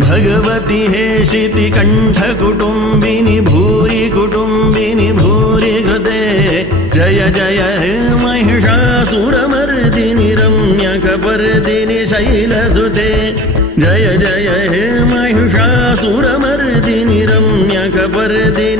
भगवति हे शितिकण्ठकुटुम्बिनि भूरि कुटुम्बिनि भूरि कृते जय जय हे महिषासुरमर्दिनि रम्यकपर्दिनि शैलसुते जय जय हे महिषासुरमर्दिनि रम्यकपर्दिनि